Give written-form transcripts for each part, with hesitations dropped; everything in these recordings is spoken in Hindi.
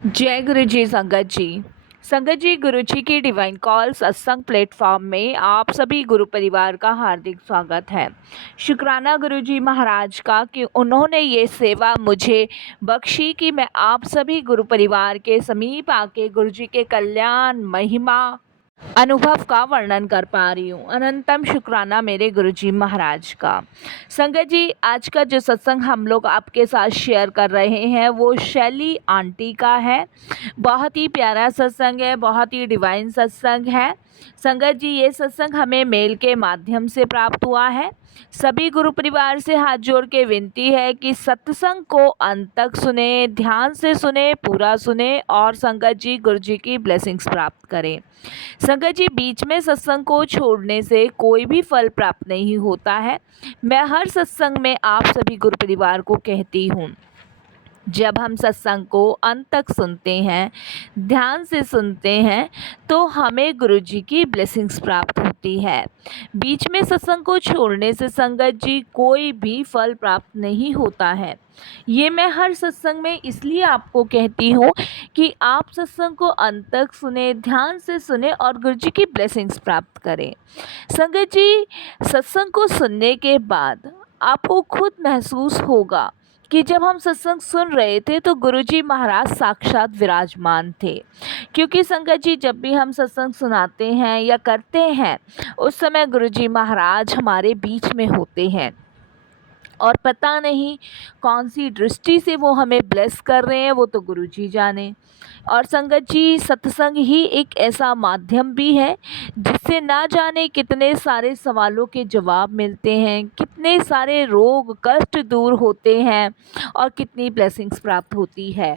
जय गुरु जी संगत जी। संगत जी, गुरु जी की डिवाइन कॉल सत्संग प्लेटफॉर्म में आप सभी गुरु परिवार का हार्दिक स्वागत है। शुक्राना गुरु जी महाराज का कि उन्होंने ये सेवा मुझे बख्शी कि मैं आप सभी गुरु परिवार के समीप आके गुरु जी के कल्याण महिमा अनुभव का वर्णन कर पा रही हूँ। अनंतम शुक्राना मेरे गुरुजी महाराज का। संगत जी, आज का जो सत्संग हम लोग आपके साथ शेयर कर रहे हैं वो शैली आंटी का है। बहुत ही प्यारा सत्संग है, बहुत ही डिवाइन सत्संग है। संगत जी, ये सत्संग हमें मेल के माध्यम से प्राप्त हुआ है। सभी गुरु परिवार से हाथ जोड़ के विनती है कि सत्संग को अंत तक सुने, ध्यान से सुने, पूरा सुने और संगत जी गुरु जी की ब्लेसिंग्स प्राप्त करें। संगत जी, बीच में सत्संग को छोड़ने से कोई भी फल प्राप्त नहीं होता है। मैं हर सत्संग में आप सभी गुरु परिवार को कहती हूँ, जब हम सत्संग को अंत तक सुनते हैं, ध्यान से सुनते हैं, तो हमें गुरुजी की ब्लेसिंग्स प्राप्त होती है। बीच में सत्संग को छोड़ने से संगत जी कोई भी फल प्राप्त नहीं होता है। ये मैं हर सत्संग में इसलिए आपको कहती हूँ कि आप सत्संग को अंत तक सुने, ध्यान से सुने और गुरुजी की ब्लेसिंग्स प्राप्त करें। संगत जी, सत्संग को सुनने के बाद आपको खुद महसूस होगा कि जब हम सत्संग सुन रहे थे तो गुरुजी महाराज साक्षात विराजमान थे। क्योंकि संगत जी, जब भी हम सत्संग सुनाते हैं या करते हैं, उस समय गुरुजी महाराज हमारे बीच में होते हैं और पता नहीं कौन सी दृष्टि से वो हमें ब्लेस कर रहे हैं, वो तो गुरुजी जाने। और संगत जी, सत्संग ही एक ऐसा माध्यम भी है जिससे ना जाने कितने सारे सवालों के जवाब मिलते हैं, कितने सारे रोग कष्ट दूर होते हैं और कितनी ब्लेसिंग्स प्राप्त होती है।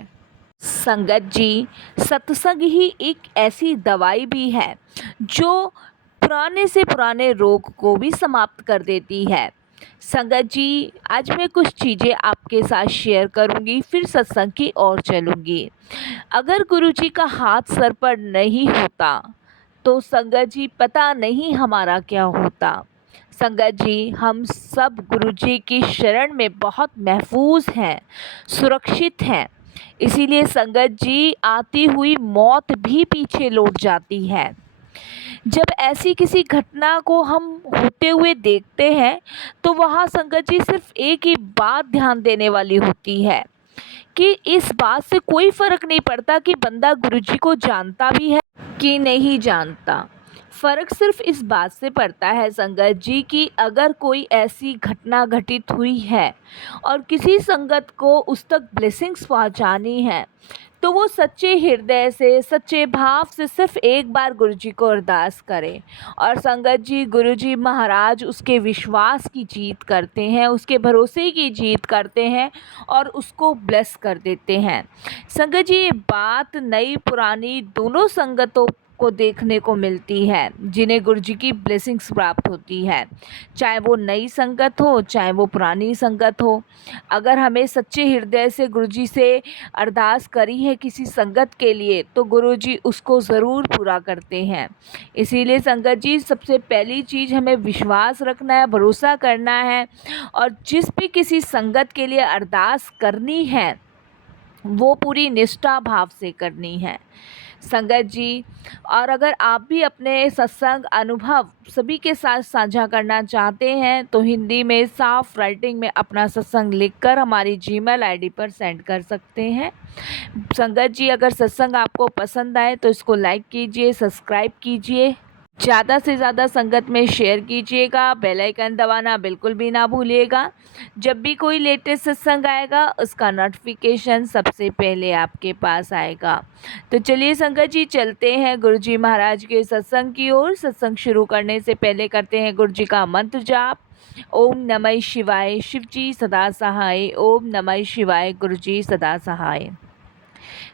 संगत जी, सत्संग ही एक ऐसी दवाई भी है जो पुराने से पुराने रोग को भी समाप्त कर देती है। संगत जी, आज मैं कुछ चीज़ें आपके साथ शेयर करूंगी, फिर सत्संग की ओर चलूंगी। अगर गुरुजी का हाथ सर पर नहीं होता तो संगत जी पता नहीं हमारा क्या होता। संगत जी, हम सब गुरुजी की शरण में बहुत महफूज हैं, सुरक्षित हैं। इसीलिए संगत जी, आती हुई मौत भी पीछे लौट जाती है। जब ऐसी किसी घटना को हम होते हुए देखते हैं तो वहाँ संगत जी सिर्फ एक ही बात ध्यान देने वाली होती है कि इस बात से कोई फ़र्क नहीं पड़ता कि बंदा गुरुजी को जानता भी है कि नहीं जानता। फ़र्क सिर्फ इस बात से पड़ता है संगत जी कि अगर कोई ऐसी घटना घटित हुई है और किसी संगत को उस तक ब्लेसिंग्स पहुंचानी है तो वो सच्चे हृदय से, सच्चे भाव से सिर्फ एक बार गुरुजी को अरदास करें और संगत जी, गुरुजी महाराज उसके विश्वास की जीत करते हैं, उसके भरोसे की जीत करते हैं और उसको ब्लेस कर देते हैं। संगत जी, ये बात नई पुरानी दोनों संगतों को देखने को मिलती है जिन्हें गुरुजी की ब्लेसिंग्स प्राप्त होती है, चाहे वो नई संगत हो चाहे वो पुरानी संगत हो। अगर हमें सच्चे हृदय से गुरुजी से अरदास करी है किसी संगत के लिए तो गुरुजी उसको ज़रूर पूरा करते हैं। इसीलिए संगत जी, सबसे पहली चीज़ हमें विश्वास रखना है, भरोसा करना है और जिस भी किसी संगत के लिए अरदास करनी है वो पूरी निष्ठा भाव से करनी है संगत जी। और अगर आप भी अपने सत्संग अनुभव सभी के साथ साझा करना चाहते हैं तो हिंदी में साफ राइटिंग में अपना सत्संग लिखकर हमारी जीमेल आईडी पर सेंड कर सकते हैं। संगत जी, अगर सत्संग आपको पसंद आए तो इसको लाइक कीजिए, सब्सक्राइब कीजिए, ज़्यादा से ज़्यादा संगत में शेयर कीजिएगा, बेल आइकन दबाना बिल्कुल भी ना भूलिएगा। जब भी कोई लेटेस्ट सत्संग आएगा उसका नोटिफिकेशन सबसे पहले आपके पास आएगा। तो चलिए संगत जी, चलते हैं गुरुजी महाराज के सत्संग की ओर। सत्संग शुरू करने से पहले करते हैं गुरुजी का मंत्र जाप। ओम नमः शिवाय, शिव जी सदा सहाय। ओम नमः शिवाय, गुरुजी सदा सहाय।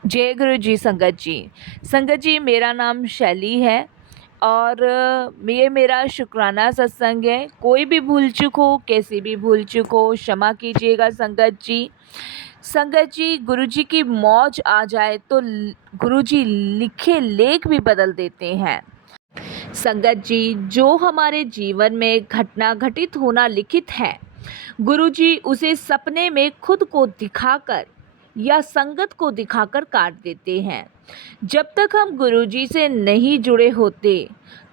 जय गुरु जी। संगत जी, मेरा नाम शैली है और ये मेरा शुक्राना सत्संग है। कोई भी भूल चूक हो, कैसी भी भूल चूक हो, क्षमा कीजिएगा संगत जी। संगत जी, गुरुजी की मौज आ जाए तो गुरुजी लिखे लेख भी बदल देते हैं। संगत जी, जो हमारे जीवन में घटना घटित होना लिखित है, गुरुजी उसे सपने में खुद को दिखाकर या संगत को दिखाकर काट देते हैं। जब तक हम गुरुजी से नहीं जुड़े होते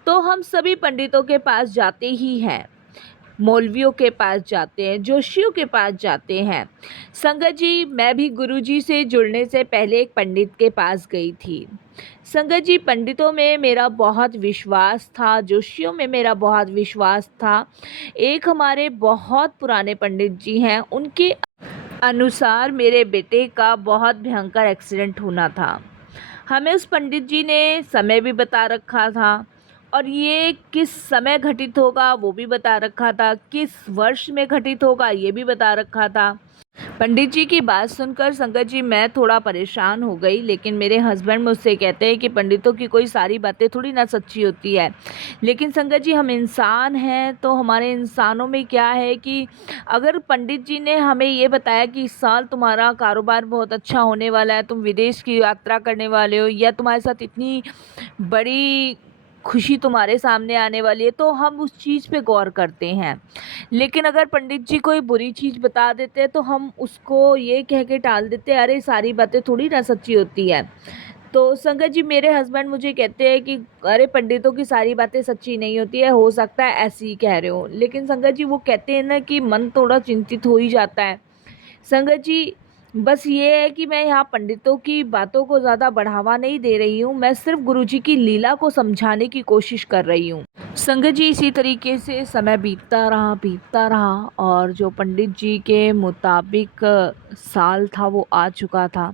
तो हम सभी पंडितों के पास जाते ही हैं, मौलवियों के पास जाते हैं, जोशियों के पास जाते हैं। संगत जी, मैं भी गुरुजी से जुड़ने से पहले एक पंडित के पास गई थी। संगत जी, पंडितों में मेरा बहुत विश्वास था, जोशियों में मेरा बहुत विश्वास था। एक हमारे बहुत पुराने पंडित जी हैं, उनके अनुसार मेरे बेटे का बहुत भयंकर एक्सीडेंट होना था। हमें उस पंडित जी ने समय भी बता रखा था और ये किस समय घटित होगा वो भी बता रखा था, किस वर्ष में घटित होगा ये भी बता रखा था। पंडित जी की बात सुनकर संगत जी मैं थोड़ा परेशान हो गई, लेकिन मेरे हस्बैंड मुझसे कहते हैं कि पंडितों की कोई सारी बातें थोड़ी ना सच्ची होती है। लेकिन संगत जी, हम इंसान हैं, तो हमारे इंसानों में क्या है कि अगर पंडित जी ने हमें ये बताया कि इस साल तुम्हारा कारोबार बहुत अच्छा होने वाला है, तुम विदेश की यात्रा करने वाले हो, या तुम्हारे साथ इतनी बड़ी खुशी तुम्हारे सामने आने वाली है, तो हम उस चीज़ पे गौर करते हैं। लेकिन अगर पंडित जी कोई बुरी चीज़ बता देते हैं तो हम उसको ये कह के टाल देते हैं, अरे सारी बातें थोड़ी ना सच्ची होती है। तो संगत जी, मेरे हस्बैंड मुझे कहते हैं कि अरे पंडितों की सारी बातें सच्ची नहीं होती है, हो सकता है ऐसे ही कह रहे हो। लेकिन संगत जी, वो कहते हैं ना कि मन थोड़ा चिंतित हो ही जाता है। संगत जी, बस ये है कि मैं यहाँ पंडितों की बातों को ज़्यादा बढ़ावा नहीं दे रही हूँ, मैं सिर्फ गुरुजी की लीला को समझाने की कोशिश कर रही हूँ। संगत जी, इसी तरीके से समय बीतता रहा और जो पंडित जी के मुताबिक साल था वो आ चुका था।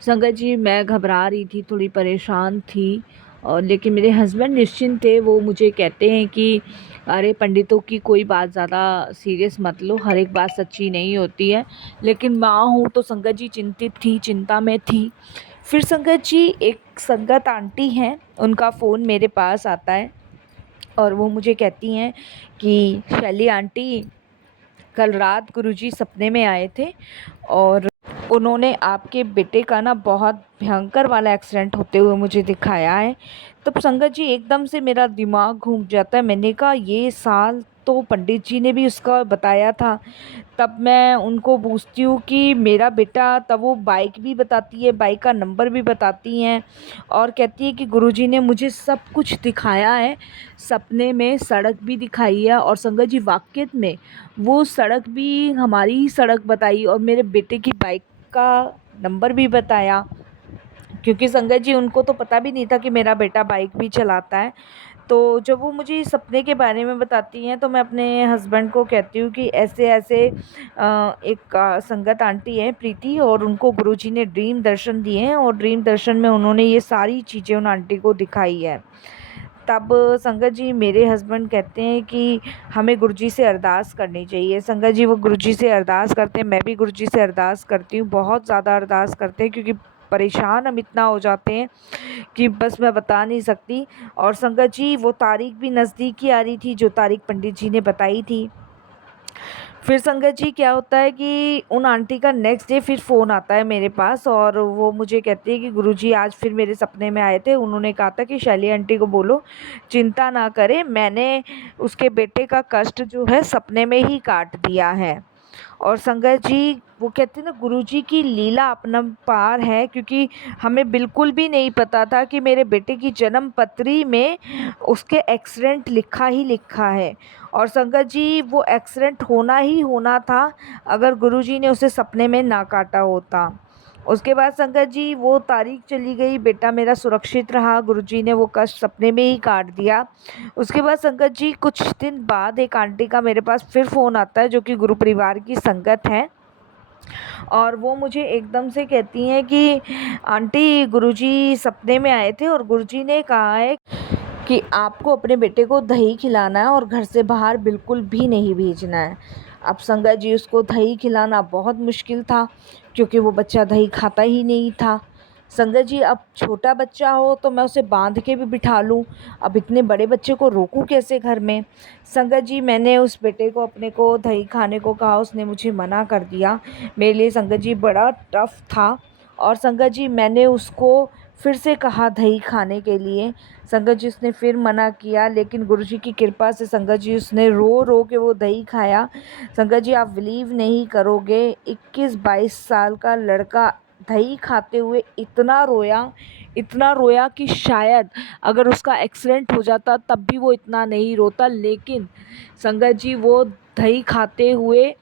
संगत जी, मैं घबरा रही थी, थोड़ी परेशान थी, और लेकिन मेरे हस्बैंड निश्चिंत थे। वो मुझे कहते हैं कि अरे पंडितों की कोई बात ज़्यादा सीरियस मत लो, हर एक बात सच्ची नहीं होती है। लेकिन माँ हूँ तो संगत जी चिंतित थी, चिंता में थी। फिर संगत जी, एक संगत आंटी हैं, उनका फ़ोन मेरे पास आता है और वो मुझे कहती हैं कि शैली आंटी, कल रात गुरुजी सपने में आए थे और उन्होंने आपके बेटे का ना बहुत भयंकर वाला एक्सीडेंट होते हुए मुझे दिखाया है। तब संगत जी एकदम से मेरा दिमाग घूम जाता है। मैंने कहा ये साल तो पंडित जी ने भी उसका बताया था। तब मैं उनको पूछती हूँ कि मेरा बेटा, तब वो बाइक भी बताती है, बाइक का नंबर भी बताती हैं और कहती है कि गुरुजी ने मुझे सब कुछ दिखाया है, सपने में सड़क भी दिखाई है। और संगत जी, वाक़ई में वो सड़क भी हमारी ही सड़क बताई और मेरे बेटे की बाइक का नंबर भी बताया, क्योंकि संगत जी उनको तो पता भी नहीं था कि मेरा बेटा बाइक भी चलाता है। तो जब वो मुझे इस सपने के बारे में बताती हैं तो मैं अपने हस्बैंड को कहती हूँ कि ऐसे-ऐसे एक संगत आंटी हैं प्रीति, और उनको गुरुजी ने ड्रीम दर्शन दिए हैं और ड्रीम दर्शन में उन्होंने ये सारी चीज़ें उन आंटी को दिखाई है। तब संगत जी मेरे हस्बैंड कहते हैं कि हमें गुरुजी से अरदास करनी चाहिए। संगत जी, वो गुरुजी से अरदास करते हैं, मैं भी गुरुजी से अरदास करती हूँ, बहुत ज़्यादा अरदास करते हैं, क्योंकि परेशान हम इतना हो जाते हैं कि बस मैं बता नहीं सकती। और संगत जी, वो तारीख भी नज़दीक ही आ रही थी जो तारीख पंडित जी ने बताई थी। फिर संगत जी क्या होता है कि उन आंटी का नेक्स्ट डे फिर फ़ोन आता है मेरे पास और वो मुझे कहती है कि गुरुजी आज फिर मेरे सपने में आए थे। उन्होंने कहा था कि शैली आंटी को बोलो चिंता ना करें, मैंने उसके बेटे का कष्ट जो है सपने में ही काट दिया है। और संगत जी, वो कहते हैं ना, गुरुजी की लीला अपरंपार है, क्योंकि हमें बिल्कुल भी नहीं पता था कि मेरे बेटे की जन्म पत्री में उसके एक्सीडेंट लिखा ही लिखा है। और संगत जी, वो एक्सीडेंट होना ही होना था अगर गुरुजी ने उसे सपने में ना काटा होता। उसके बाद संगत जी वो तारीख चली गई, बेटा मेरा सुरक्षित रहा, गुरुजी ने वो कष्ट सपने में ही काट दिया। उसके बाद संगत जी कुछ दिन बाद एक आंटी का मेरे पास फिर फ़ोन आता है जो कि गुरु परिवार की संगत है, और वो मुझे एकदम से कहती हैं कि आंटी, गुरुजी सपने में आए थे और गुरुजी ने कहा है कि आपको अपने बेटे को दही खिलाना है और घर से बाहर बिल्कुल भी नहीं भेजना है। अब संगत जी, उसको दही खिलाना बहुत मुश्किल था, क्योंकि वो बच्चा दही खाता ही नहीं था। संगत जी, अब छोटा बच्चा हो तो मैं उसे बांध के भी बिठा लूँ, अब इतने बड़े बच्चे को रोकूँ कैसे घर में। संगत जी, मैंने उस बेटे को अपने को दही खाने को कहा, उसने मुझे मना कर दिया। मेरे लिए संगत जी बड़ा टफ़ था। और संगत जी, मैंने उसको फिर से कहा दही खाने के लिए, संगत जी उसने फिर मना किया, लेकिन गुरुजी की कृपा से संगत जी उसने रो रो के वो दही खाया। संगत जी, आप बिलीव नहीं करोगे, 21-22 साल का लड़का दही खाते हुए इतना रोया कि शायद अगर उसका एक्सीडेंट हो जाता तब भी वो इतना नहीं रोता। लेकिन संगत जी वो दही खाते हुए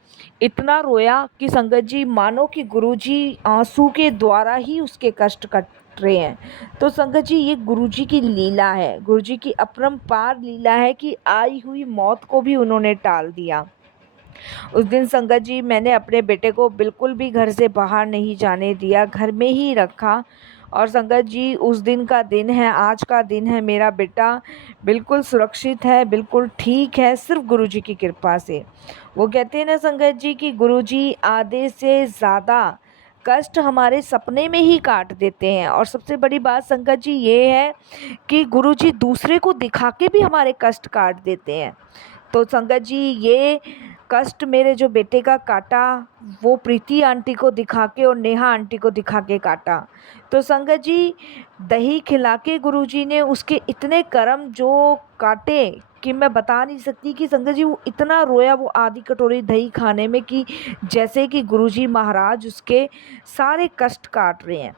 इतना रोया कि संगत जी मानो कि गुरुजी आंसू के द्वारा ही उसके कष्ट कट रहे हैं। तो संगत जी ये गुरुजी की लीला है, गुरुजी की अपरंपार लीला है कि आई हुई मौत को भी उन्होंने टाल दिया। उस दिन संगत जी मैंने अपने बेटे को बिल्कुल भी घर से बाहर नहीं जाने दिया, घर में ही रखा। और संगत जी उस दिन का दिन है, आज का दिन है, मेरा बेटा बिल्कुल सुरक्षित है, बिल्कुल ठीक है, सिर्फ गुरुजी की कृपा से। वो कहते हैं ना संगत जी कि गुरुजी आधे से ज़्यादा कष्ट हमारे सपने में ही काट देते हैं। और सबसे बड़ी बात संगत जी ये है कि गुरुजी दूसरे को दिखा के भी हमारे कष्ट काट देते हैं। तो संगत जी ये कष्ट मेरे जो बेटे का काटा वो प्रीति आंटी को दिखा के और नेहा आंटी को दिखा के काटा। तो संगत जी दही खिला के गुरुजी ने उसके इतने कर्म जो काटे कि मैं बता नहीं सकती कि संगत जी वो इतना रोया वो आधी कटोरी दही खाने में कि जैसे कि गुरुजी महाराज उसके सारे कष्ट काट रहे हैं।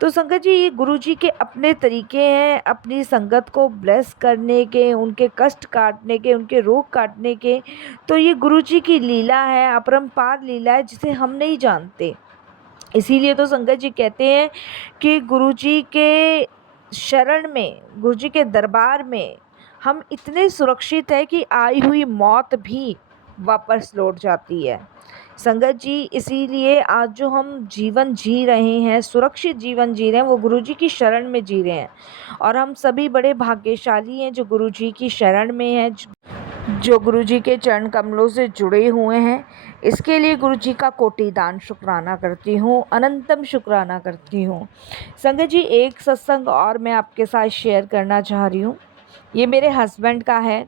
तो संगत जी ये गुरुजी के अपने तरीके हैं अपनी संगत को ब्लेस करने के, उनके कष्ट काटने के, उनके रोग काटने के। तो ये गुरुजी की लीला है, अपरंपार लीला है जिसे हम नहीं जानते। इसीलिए तो संगत जी कहते हैं कि गुरुजी के शरण में, गुरुजी के दरबार में हम इतने सुरक्षित है कि आई हुई मौत भी वापस लौट जाती है। संगत जी इसीलिए आज जो हम जीवन जी रहे हैं, सुरक्षित जीवन जी रहे हैं, वो गुरुजी की शरण में जी रहे हैं। और हम सभी बड़े भाग्यशाली हैं जो गुरुजी की शरण में हैं, जो गुरुजी के चरण कमलों से जुड़े हुए हैं। इसके लिए गुरुजी का कोटि दान शुक्राना करती हूँ, अनंतम शुक्राना करती हूँ। संगत जी एक सत्संग और मैं आपके साथ शेयर करना चाह रही हूँ, ये मेरे हस्बैंड का है।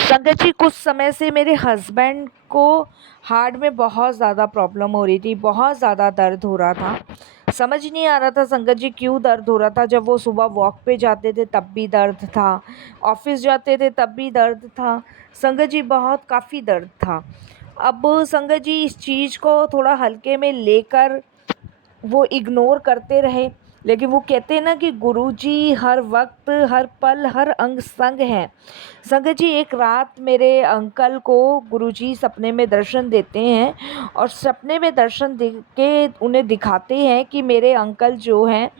संगत जी कुछ समय से मेरे हस्बैंड को हार्ट में बहुत ज़्यादा प्रॉब्लम हो रही थी, बहुत ज़्यादा दर्द हो रहा था। समझ नहीं आ रहा था संगत जी क्यों दर्द हो रहा था। जब वो सुबह वॉक पे जाते थे तब भी दर्द था, ऑफिस जाते थे तब भी दर्द था। संगत जी बहुत काफ़ी दर्द था। अब संगत जी इस चीज़ को थोड़ा हल्के में लेकर वो इग्नोर करते रहे। लेकिन वो कहते हैं ना कि गुरुजी हर वक्त, हर पल, हर अंग संग हैं। संगत जी एक रात मेरे अंकल को गुरुजी सपने में दर्शन देते हैं और सपने में दर्शन दे के उन्हें दिखाते हैं कि मेरे अंकल जो हैं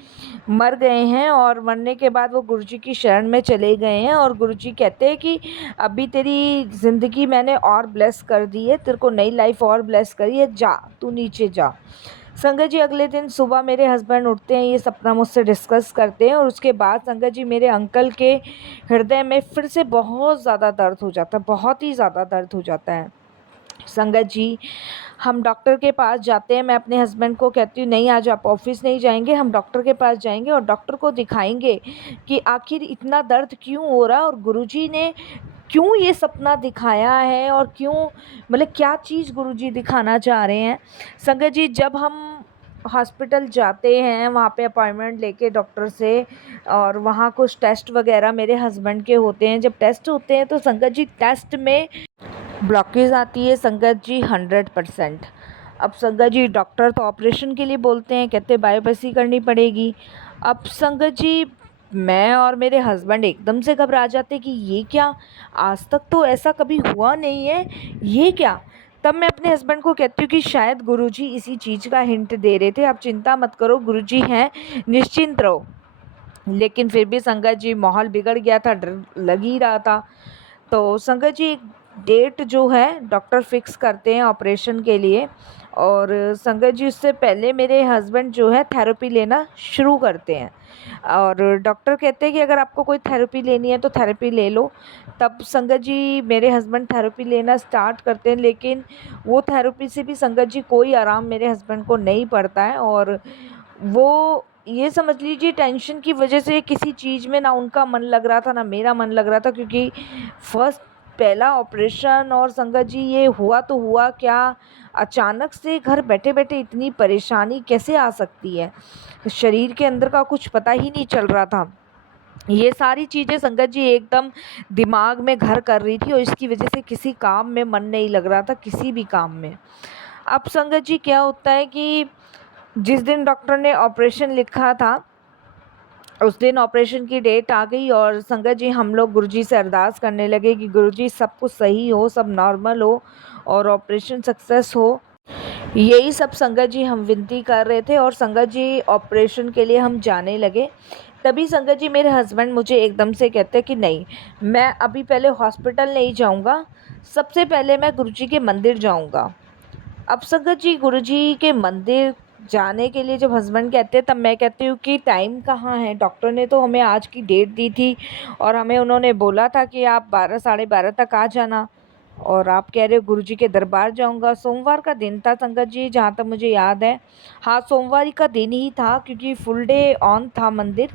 मर गए हैं और मरने के बाद वो गुरुजी की शरण में चले गए हैं। और गुरुजी कहते हैं कि अभी तेरी ज़िंदगी मैंने और ब्लेस कर दी है, तेरे को नई लाइफ और ब्लेस करी है, जा तू नीचे जा। संगत जी अगले दिन सुबह मेरे हस्बैंड उठते हैं, ये सपना मुझसे डिस्कस करते हैं और उसके बाद संगत जी मेरे अंकल के हृदय में फिर से बहुत ज़्यादा दर्द हो जाता है, बहुत ही ज़्यादा दर्द हो जाता है। संगत जी हम डॉक्टर के पास जाते हैं, मैं अपने हस्बैंड को कहती हूँ नहीं आज आप ऑफिस नहीं जाएंगे, हम डॉक्टर के पास जाएंगे और डॉक्टर को दिखाएंगे कि आखिर इतना दर्द क्यों हो रहा है और गुरुजी ने क्यों ये सपना दिखाया है और क्यों, मतलब क्या चीज़ गुरुजी दिखाना चाह रहे हैं। संगत जी जब हम हॉस्पिटल जाते हैं वहाँ पे अपॉइंटमेंट लेके डॉक्टर से और वहाँ कुछ टेस्ट वगैरह मेरे हस्बैंड के होते हैं। जब टेस्ट होते हैं तो संगत जी टेस्ट में ब्लॉकेज आती है संगत जी 100%। अब संगत जी डॉक्टर तो ऑपरेशन के लिए बोलते हैं, कहते बायोप्सी करनी पड़ेगी। अब संगत जी मैं और मेरे हस्बैंड एकदम से घबरा जाते कि ये क्या, आज तक तो ऐसा कभी हुआ नहीं है, ये क्या। तब मैं अपने हस्बैंड को कहती हूँ कि शायद गुरुजी इसी चीज़ का हिंट दे रहे थे, आप चिंता मत करो गुरुजी हैं, निश्चिंत रहो। लेकिन फिर भी संगत जी माहौल बिगड़ गया था, डर लग ही रहा था। तो संगत जी एक डेट जो है डॉक्टर फिक्स करते हैं ऑपरेशन के लिए और संगत जी उससे पहले मेरे हस्बैंड जो है थेरेपी लेना शुरू करते हैं और डॉक्टर कहते हैं कि अगर आपको कोई थेरेपी लेनी है तो थेरेपी ले लो। तब संगत जी मेरे हस्बैंड थेरेपी लेना स्टार्ट करते हैं, लेकिन वो थेरेपी से भी संगत जी कोई आराम मेरे हस्बैंड को नहीं पड़ता है। और वो ये समझ लीजिए टेंशन की वजह से किसी चीज़ में ना उनका मन लग रहा था ना मेरा मन लग रहा था, क्योंकि फर्स्ट पहला ऑपरेशन और संगत जी ये हुआ तो हुआ क्या, अचानक से घर बैठे बैठे इतनी परेशानी कैसे आ सकती है, शरीर के अंदर का कुछ पता ही नहीं चल रहा था। ये सारी चीज़ें संगत जी एकदम दिमाग में घर कर रही थी और इसकी वजह से किसी काम में मन नहीं लग रहा था, किसी भी काम में। अब संगत जी क्या होता है कि जिस दिन डॉक्टर ने ऑपरेशन लिखा था उस दिन ऑपरेशन की डेट आ गई और संगत जी हम लोग गुरुजी से अरदास करने लगे कि गुरुजी सब कुछ सही हो, सब नॉर्मल हो और ऑपरेशन सक्सेस हो। यही सब संगत जी हम विनती कर रहे थे और संगत जी ऑपरेशन के लिए हम जाने लगे। तभी संगत जी मेरे हस्बैंड मुझे एकदम से कहते कि नहीं, मैं अभी पहले हॉस्पिटल नहीं जाऊंगा, सबसे पहले मैं गुरुजी के मंदिर जाऊंगा। अब संगत जी गुरुजी के मंदिर जाने के लिए जब हस्बैंड कहते हैं तब मैं कहती हूँ कि टाइम कहाँ है, डॉक्टर ने तो हमें आज की डेट दी थी और हमें उन्होंने बोला था कि आप 12 साढ़े 12 तक आ जाना और आप कह रहे हो गुरुजी के दरबार जाऊंगा। सोमवार का दिन था संगत जी, जहाँ तक मुझे याद है। हाँ, सोमवार का दिन ही था क्योंकि फुल डे ऑन था मंदिर।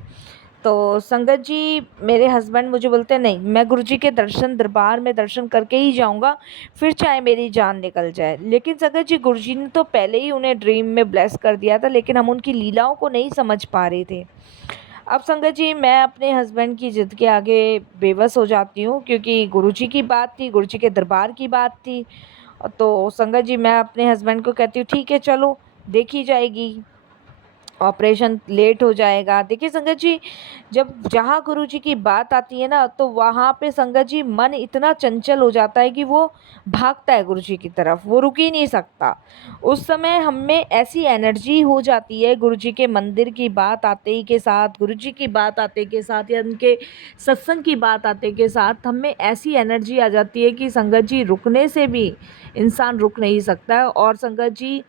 तो संगत जी मेरे हस्बैंड मुझे बोलते हैं नहीं, मैं गुरुजी के दरबार में दर्शन करके ही जाऊंगा, फिर चाहे मेरी जान निकल जाए। लेकिन संगत जी गुरुजी ने तो पहले ही उन्हें ड्रीम में ब्लेस कर दिया था, लेकिन हम उनकी लीलाओं को नहीं समझ पा रहे थे। अब संगत जी मैं अपने हस्बैंड की ज़िद के आगे बेबस हो जाती हूँ क्योंकि गुरुजी की बात थी, गुरुजी के दरबार की बात थी। तो संगत जी मैं अपने हस्बैंड को कहती हूँ ठीक है चलो देखी जाएगी, ऑपरेशन लेट हो जाएगा। देखिए संगत जी जब जहाँ गुरुजी की बात आती है ना तो वहाँ पे संगत जी मन इतना चंचल हो जाता है कि वो भागता है गुरुजी की तरफ, वो रुक ही नहीं सकता। उस समय हम में ऐसी एनर्जी हो जाती है गुरुजी के मंदिर की बात आते ही के साथ, गुरुजी की बात आते के साथ या उनके सत्संग की बात आते के साथ हम में ऐसी एनर्जी आ जाती है कि संगत जी रुकने से भी इंसान रुक नहीं सकता है। और संगत जी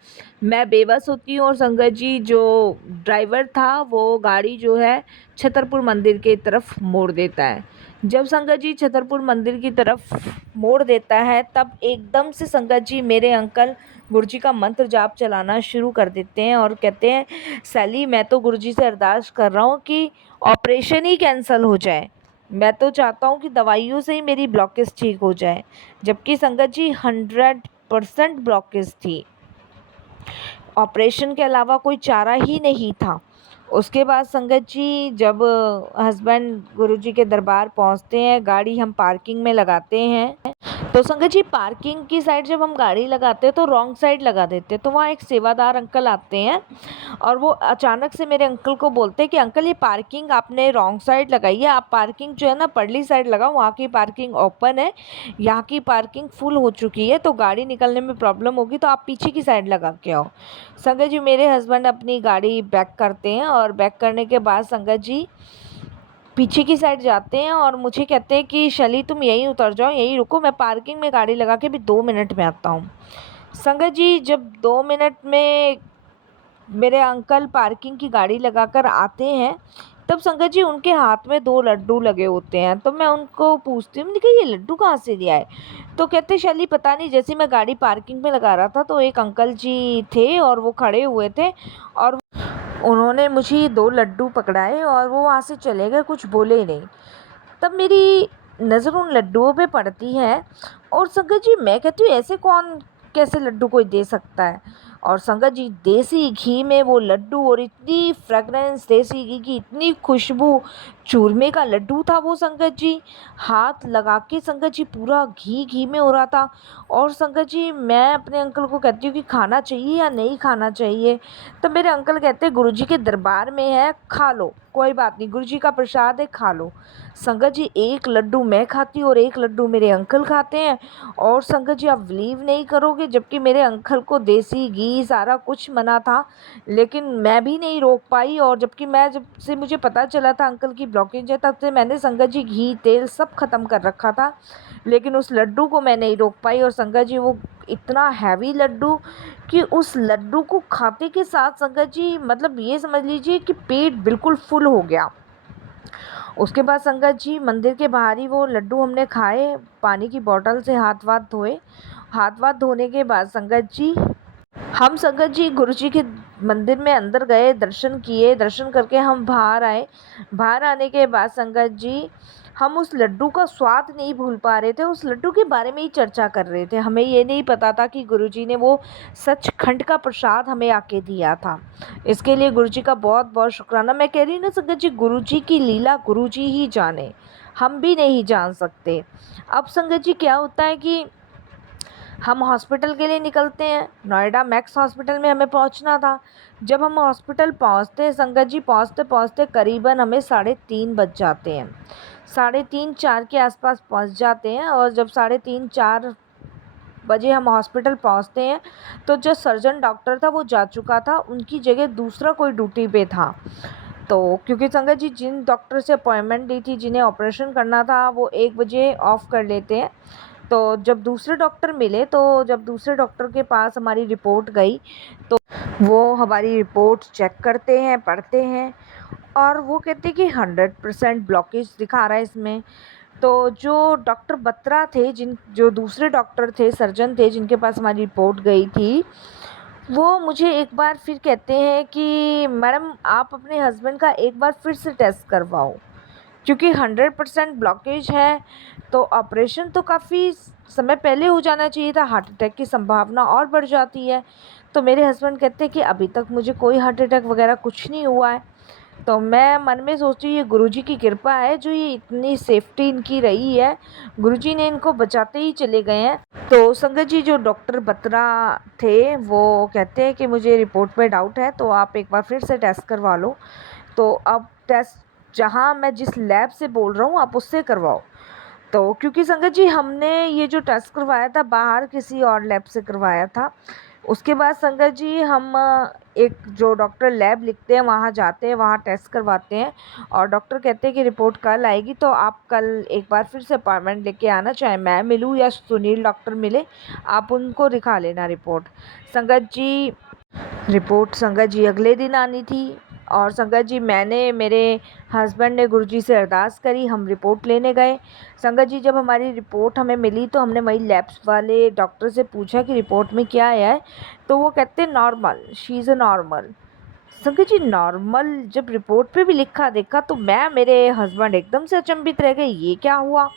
मैं बेबस होती हूँ और संगत जी जो ड्राइवर था वो गाड़ी जो है छतरपुर मंदिर की तरफ मोड़ देता है। जब संगत जी छतरपुर मंदिर की तरफ मोड़ देता है तब एकदम से संगत जी मेरे अंकल गुरुजी का मंत्र जाप चलाना शुरू कर देते हैं और कहते हैं सैली मैं तो गुरुजी से अरदास कर रहा हूँ कि ऑपरेशन ही कैंसिल हो जाए, मैं तो चाहता हूँ कि दवाइयों से ही मेरी ब्लॉकेज ठीक हो जाए। जबकि संगत जी 100% ब्लॉकेज थी, ऑपरेशन के अलावा कोई चारा ही नहीं था। उसके बाद संगत जी जब हस्बैंड गुरुजी के दरबार पहुंचते हैं, गाड़ी हम पार्किंग में लगाते हैं। तो संगत जी पार्किंग की साइड जब हम गाड़ी लगाते हैं तो रॉन्ग साइड लगा देते हैं। तो वहाँ एक सेवादार अंकल आते हैं और वो अचानक से मेरे अंकल को बोलते हैं कि अंकल ये पार्किंग आपने रॉन्ग साइड लगाई है, आप पार्किंग जो है ना परली साइड लगाओ, वहाँ की पार्किंग ओपन है, यहाँ की पार्किंग फुल हो चुकी है, तो गाड़ी निकलने में प्रॉब्लम होगी, तो आप पीछे की साइड लगा के आओ। संगत जी मेरे हस्बैंड अपनी गाड़ी बैक करते हैं और बैक करने के बाद संगत जी पीछे की साइड जाते हैं और मुझे कहते हैं कि शैली तुम यहीं उतर जाओ, यहीं रुको, मैं पार्किंग में गाड़ी लगा के भी 2 मिनट में आता हूँ। संगत जी जब 2 मिनट में मेरे अंकल पार्किंग की गाड़ी लगाकर आते हैं तब संगत जी उनके हाथ में 2 लड्डू लगे होते हैं। तो मैं उनको पूछती हूँ, मैंने कहा ये लड्डू कहाँ से लिया है? तो कहते शैली पता नहीं, जैसे मैं गाड़ी पार्किंग में लगा रहा था तो एक अंकल जी थे और वो खड़े हुए थे और उन्होंने मुझे 2 लड्डू पकड़ाए और वो वहाँ से चले गए, कुछ बोले नहीं। तब मेरी नज़र उन लड्डुओं पे पड़ती है और संगत जी मैं कहती हूँ ऐसे कौन कैसे लड्डू कोई दे सकता है? और संगत जी देसी घी में वो लड्डू और इतनी फ्रेगरेंस देसी घी की, इतनी खुशबू, चूरमे का लड्डू था वो संगत जी। हाथ लगा के संगत जी पूरा घी घी में हो रहा था। और संगत जी मैं अपने अंकल को कहती हूँ कि खाना चाहिए या नहीं खाना चाहिए? तब मेरे अंकल कहते हैं गुरुजी के दरबार में है, खा लो, कोई बात नहीं, गुरुजी का प्रसाद है, खा लो। संगत जी एक लड्डू मैं खाती हूँ और एक लड्डू मेरे अंकल खाते हैं। और संगत जी आप बिलीव नहीं करोगे, जबकि मेरे अंकल को देसी घी सारा कुछ मना था लेकिन मैं भी नहीं रोक पाई। और जबकि मैं जब से मुझे पता चला था अंकल की ब्लॉकेज है तब से मैंने संगत जी घी तेल सब ख़त्म कर रखा था, लेकिन उस लड्डू को मैं नहीं रोक पाई। और संगत जी वो इतना हैवी लड्डू कि उस लड्डू को खाते के साथ संगत जी मतलब ये समझ लीजिए कि पेट बिल्कुल फुल हो गया। उसके बाद संगत जी मंदिर के बाहर ही वो लड्डू हमने खाए, पानी की बोतल से हाथ वाथ धोए। हाथ वाथ धोने के बाद संगत जी गुरुजी के मंदिर में अंदर गए, दर्शन किए, दर्शन करके हम बाहर आए। बाहर आने के बाद संगत जी हम उस लड्डू का स्वाद नहीं भूल पा रहे थे, उस लड्डू के बारे में ही चर्चा कर रहे थे। हमें ये नहीं पता था कि गुरुजी ने वो सचखंड का प्रसाद हमें आके दिया था। इसके लिए गुरुजी का बहुत बहुत शुक्राना। मैं कह रही हूँ ना संगत जी गुरुजी की लीला गुरुजी ही जाने, हम भी नहीं जान सकते। अब संगत जी क्या होता है कि हम हॉस्पिटल के लिए निकलते हैं, नोएडा मैक्स हॉस्पिटल में हमें पहुंचना था। जब हम हॉस्पिटल पहुंचते हैं संगत जी, पहुंचते पहुंचते करीबन हमें 3:30 बज जाते हैं। 3:30-4 के आसपास पहुंच जाते हैं। और जब 3:30-4 बजे हम हॉस्पिटल पहुंचते हैं तो जो सर्जन डॉक्टर था वो जा चुका था, उनकी जगह दूसरा कोई ड्यूटी पे था। तो क्योंकि संगत जी जिन डॉक्टर से अपॉइंटमेंट ली थी, जिन्हें ऑपरेशन करना था, वो 1 बजे ऑफ कर लेते हैं। तो जब दूसरे डॉक्टर मिले, तो जब दूसरे डॉक्टर के पास हमारी रिपोर्ट गई तो वो हमारी रिपोर्ट चेक करते हैं, पढ़ते हैं और वो कहते हैं कि 100% ब्लॉकेज दिखा रहा है इसमें। तो जो डॉक्टर बत्रा थे, जो दूसरे डॉक्टर थे, सर्जन थे, जिनके पास हमारी रिपोर्ट गई थी, वो मुझे एक बार फिर कहते हैं कि मैडम आप अपने हस्बैंड का एक बार फिर से टेस्ट करवाओ, क्योंकि 100% ब्लॉकेज है। तो ऑपरेशन तो काफ़ी समय पहले हो जाना चाहिए था, हार्ट अटैक की संभावना और बढ़ जाती है। तो मेरे हस्बैंड कहते हैं कि अभी तक मुझे कोई हार्ट अटैक वगैरह कुछ नहीं हुआ है। तो मैं मन में सोचती हूँ ये गुरुजी की कृपा है, जो ये इतनी सेफ्टी इनकी रही है, गुरुजी ने इनको बचाते ही चले गए हैं। तो संगत जी जो डॉक्टर बत्रा थे वो कहते हैं कि मुझे रिपोर्ट में डाउट है, तो आप एक बार फिर से टेस्ट करवा लो। तो अब टेस्ट जहाँ मैं जिस लैब से बोल रहा हूँ आप उससे करवाओ। तो क्योंकि संगत जी हमने ये जो टेस्ट करवाया था बाहर किसी और लैब से करवाया था। उसके बाद संगत जी हम एक जो डॉक्टर लैब लिखते हैं वहाँ जाते हैं, वहाँ टेस्ट करवाते हैं और डॉक्टर कहते हैं कि रिपोर्ट कल आएगी, तो आप कल एक बार फिर से अपॉइंटमेंट लेके आना, चाहे मैं मिलूँ या सुनील डॉक्टर मिले, आप उनको दिखा लेना रिपोर्ट। रिपोर्ट संगत जी अगले दिन आनी थी और संगत जी मेरे हस्बैंड ने गुरुजी से अरदास करी, हम रिपोर्ट लेने गए। संगत जी जब हमारी रिपोर्ट हमें मिली तो हमने वही लैब्स वाले डॉक्टर से पूछा कि रिपोर्ट में क्या आया है, तो वो कहते हैं normal, she is a normal. संगत जी नॉर्मल जब रिपोर्ट पे भी लिखा देखा तो मेरे हस्बैंड एकदम से अचंभित रह गए, ये क्या हुआ।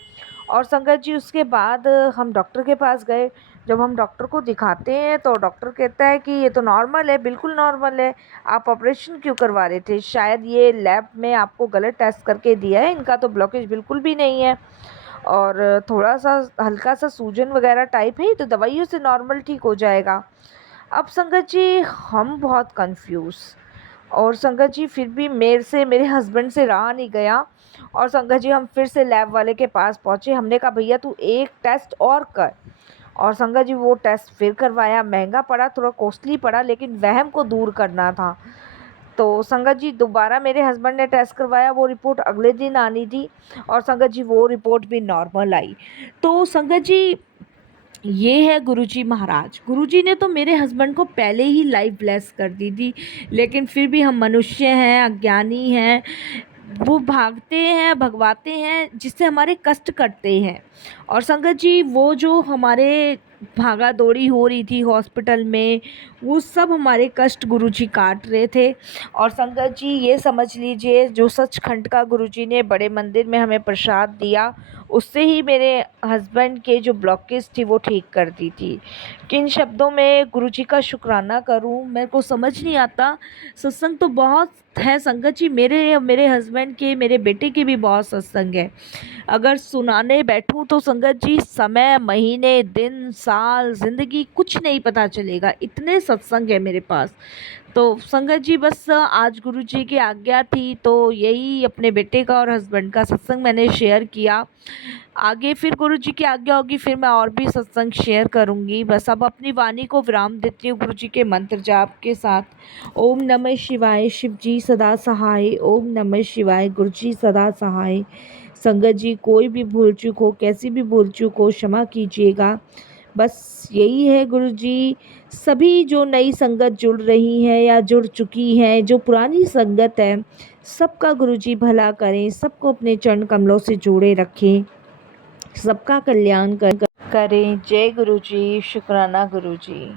और संगत जी उसके बाद हम डॉक्टर के पास गए। जब हम डॉक्टर को दिखाते हैं तो डॉक्टर कहता है कि ये तो नॉर्मल है, बिल्कुल नॉर्मल है, आप ऑपरेशन क्यों करवा रहे थे, शायद ये लैब में आपको गलत टेस्ट करके दिया है, इनका तो ब्लॉकेज बिल्कुल भी नहीं है और थोड़ा सा हल्का सा सूजन वगैरह टाइप है, तो दवाइयों से नॉर्मल ठीक हो जाएगा। अब संगत जी हम बहुत कंफ्यूज और संगत जी फिर भी मेरे हस्बैंड से रहा नहीं गया और संगत जी हम फिर से लैब वाले के पास पहुँचे। हमने कहा भैया तू एक टेस्ट और कर, और संगत जी वो टेस्ट फिर करवाया, महंगा पड़ा, थोड़ा कॉस्टली पड़ा, लेकिन वहम को दूर करना था। तो संगत जी दोबारा मेरे हस्बैंड ने टेस्ट करवाया, वो रिपोर्ट अगले दिन आनी थी और संगत जी वो रिपोर्ट भी नॉर्मल आई। तो संगत जी ये है गुरुजी महाराज। गुरुजी ने तो मेरे हस्बैंड को पहले ही लाइफ ब्लेस कर दी थी, लेकिन फिर भी हम मनुष्य हैं, अज्ञानी हैं, वो भागते हैं, भगवाते हैं, जिससे हमारे कष्ट कटते हैं। और संगत जी वो जो हमारे भागा दौड़ी हो रही थी हॉस्पिटल में, वो सब हमारे कष्ट गुरुजी काट रहे थे। और संगत जी ये समझ लीजिए जो सचखंड का गुरुजी ने बड़े मंदिर में हमें प्रसाद दिया, उससे ही मेरे हस्बैंड के जो ब्लॉकेज थी वो ठीक कर दी थी। किन शब्दों में गुरुजी का शुक्राना करूं, मेरे को समझ नहीं आता। सत्संग तो बहुत है संगत जी, मेरे हस्बैंड के, मेरे बेटे के भी बहुत सत्संग है। अगर सुनाने बैठूं तो संगत जी समय, महीने, दिन, साल, ज़िंदगी कुछ नहीं पता चलेगा, इतने सत्संग है मेरे पास। तो संगत जी बस आज गुरुजी की आज्ञा थी तो यही अपने बेटे का और हस्बैंड का सत्संग मैंने शेयर किया। आगे फिर गुरुजी की आज्ञा होगी फिर मैं और भी सत्संग शेयर करूंगी। बस अब अपनी वाणी को विराम देती हूँ गुरुजी के मंत्र जाप के साथ। ओम नमः शिवाय, शिव जी सदा सहाय। ओम नमः शिवाय, गुरुजी सदा सहाय। संगत जी कोई भी भूल चूक हो, कैसी भी भूल चूक हो, क्षमा कीजिएगा। बस यही है गुरुजी, सभी जो नई संगत जुड़ रही है या जुड़ चुकी हैं, जो पुरानी संगत है, सबका गुरुजी भला करें, सबको अपने चरण कमलों से जोड़े रखें, सबका कल्याण करें। जय गुरुजी, शुक्राना गुरुजी।